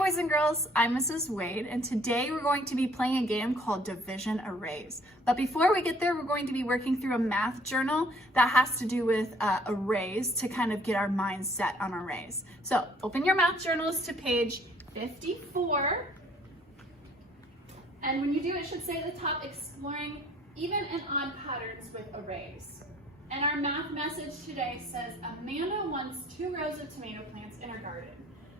boys and girls, I'm Mrs. Wade, and today we're going to be playing a game called Division Arrays. But before we get there, we're going to be working through a math journal that has to do with arrays to kind of get our minds set on arrays. So open your math journals to page 54. And when you do, it should say at the top, exploring even and odd patterns with arrays. And our math message today says, Amanda wants 2 rows of tomato plants in her garden.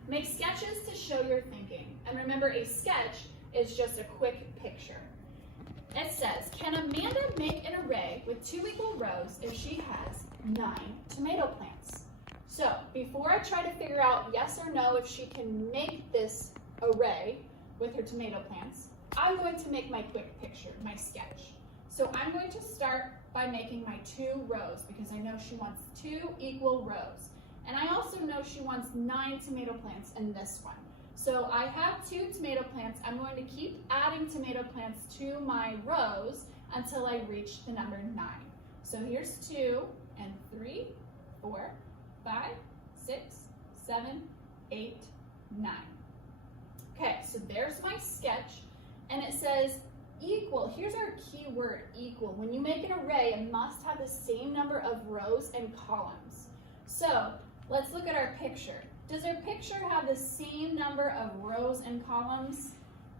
Make sketches to show your thinking. And remember, a sketch is just a quick picture. It says, can Amanda make an array with 2 equal rows if she has 9 tomato plants? So before I try to figure out yes or no if she can make this array with her tomato plants, I'm going to make my quick picture, my sketch. So I'm going to start by making my 2 rows because I know she wants 2 equal rows. And I also know she wants 9 tomato plants in this one. So I have 2 tomato plants. I'm going to keep adding tomato plants to my rows until I reach the number 9. So here's 2 and 3, 4, 5, 6, 7, 8, 9. Okay, so there's my sketch. And it says equal. Here's our key word, equal. When you make an array, it must have the same number of rows and columns. So let's look at our picture. Does our picture have the same number of rows and columns?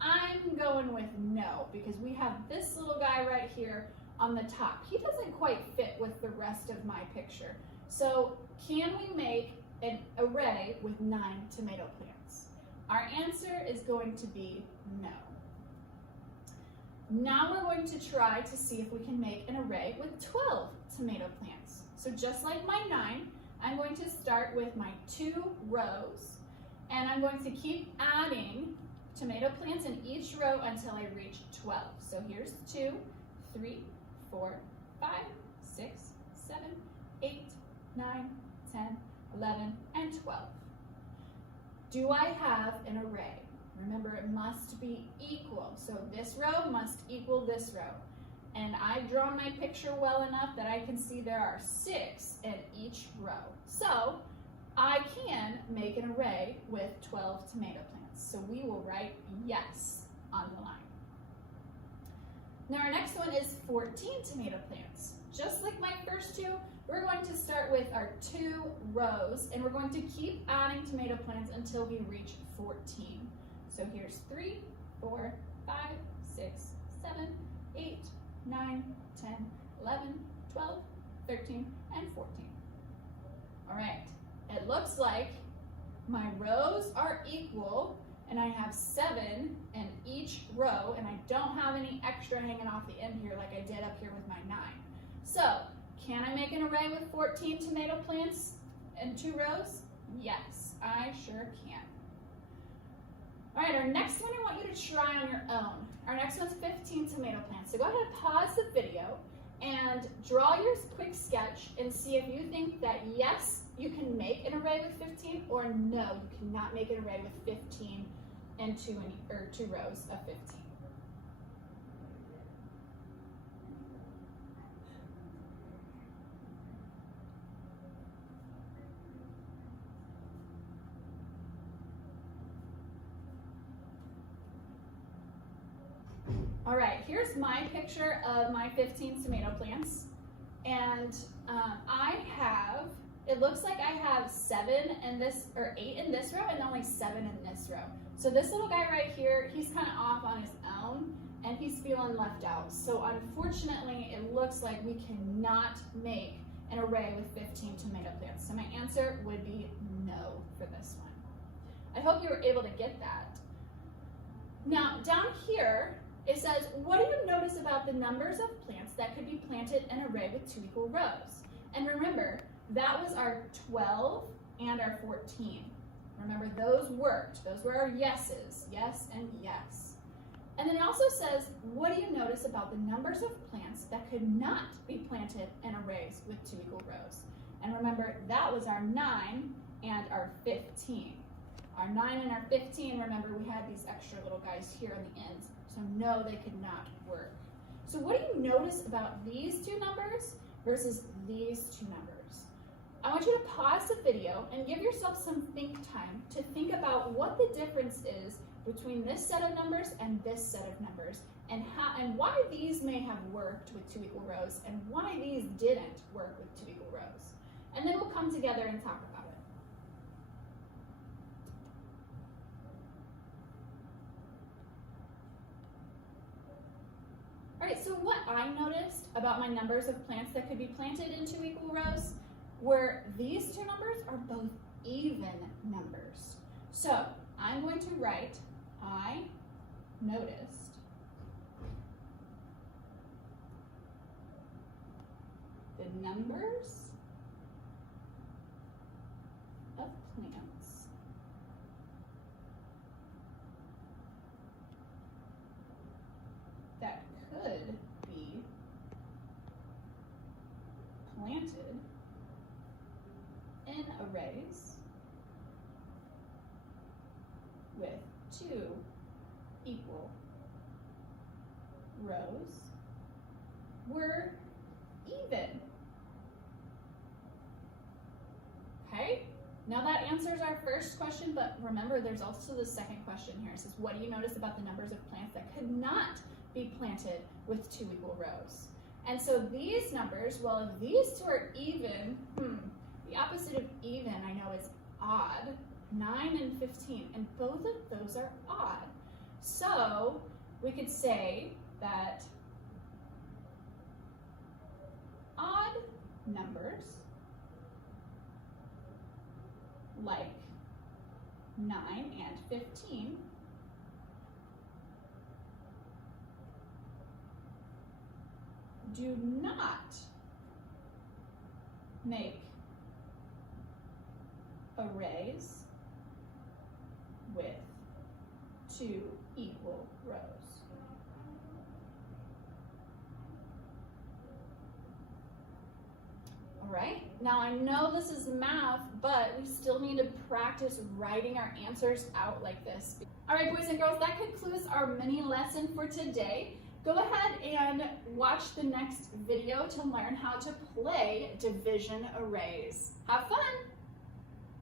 I'm going with no, because we have this little guy right here on the top. He doesn't quite fit with the rest of my picture. So can we make an array with 9 tomato plants? Our answer is going to be no. Now we're going to try to see if we can make an array with 12 tomato plants. So just like my 9, I'm going to start with my 2 rows, and I'm going to keep adding tomato plants in each row until I reach 12. So here's 2, 3, 4, 5, 6, 7, 8, 9, 10, 11, and 12. Do I have an array? Remember, it must be equal. So this row must equal this row. And I've drawn my picture well enough that I can see there are 6 in each row. So I can make an array with 12 tomato plants. So we will write yes on the line. Now our next one is 14 tomato plants. Just like my first 2, we're going to start with our 2 rows, and we're going to keep adding tomato plants until we reach 14. So here's 3, 4, 5, 6, 7, 8, 9, 10, 11, 12, 13, and 14. All right, it looks like my rows are equal, and I have 7 in each row, and I don't have any extra hanging off the end here like I did up here with my 9. So, can I make an array with 14 tomato plants in 2 rows? Yes, I sure can. All right, our next one I want you to try on your own. Our next one's 15 tomato plants. So go ahead and pause the video and draw your quick sketch and see if you think that yes, you can make an array with 15, or no, you cannot make an array with 15 and 2 rows of 15. All right, here's my picture of my 15 tomato plants, and it looks like I have 7 in this, or 8 in this row, and only 7 in this row. So this little guy right here, he's kind of off on his own, and he's feeling left out. So unfortunately, it looks like we cannot make an array with 15 tomato plants. So my answer would be no for this one. I hope you were able to get that. Now, down here, it says, what do you notice about the numbers of plants that could be planted in an array with 2 equal rows? And remember, that was our 12 and our 14. Remember, those worked. Those were our yeses, yes and yes. And then it also says, what do you notice about the numbers of plants that could not be planted in arrays with 2 equal rows? And remember, that was our 9 and our 15. Our 9 and our 15, remember, we had these extra little guys here on the ends. So no, they could not work. So what do you notice about these 2 numbers versus these 2 numbers? I want you to pause the video and give yourself some think time to think about what the difference difference is between this set of numbers and this set of numbers, and why these may have worked with 2 equal rows and why these didn't work with 2 equal rows. And then we'll come together and talk about it. All right, so what I noticed about my numbers of plants that could be planted in 2 equal rows were these two numbers are both even numbers. So I'm going to write, I noticed the numbers of plants that could be planted in arrays with 2 equal rows were even. Okay, now that answers our first question, but remember there's also the second question here. It says, what do you notice about the numbers of plants that could not be planted with 2 equal rows? And so these numbers, well, if these two are even, the opposite of even I know is odd, 9 and 15, and both of those are odd. So we could say that odd numbers like 9 and 15 do not make arrays with 2 equal rows. All right, now I know this is math, but we still need to practice writing our answers out like this. All right, boys and girls, that concludes our mini lesson for today. Go ahead and watch the next video to learn how to play division arrays. Have fun!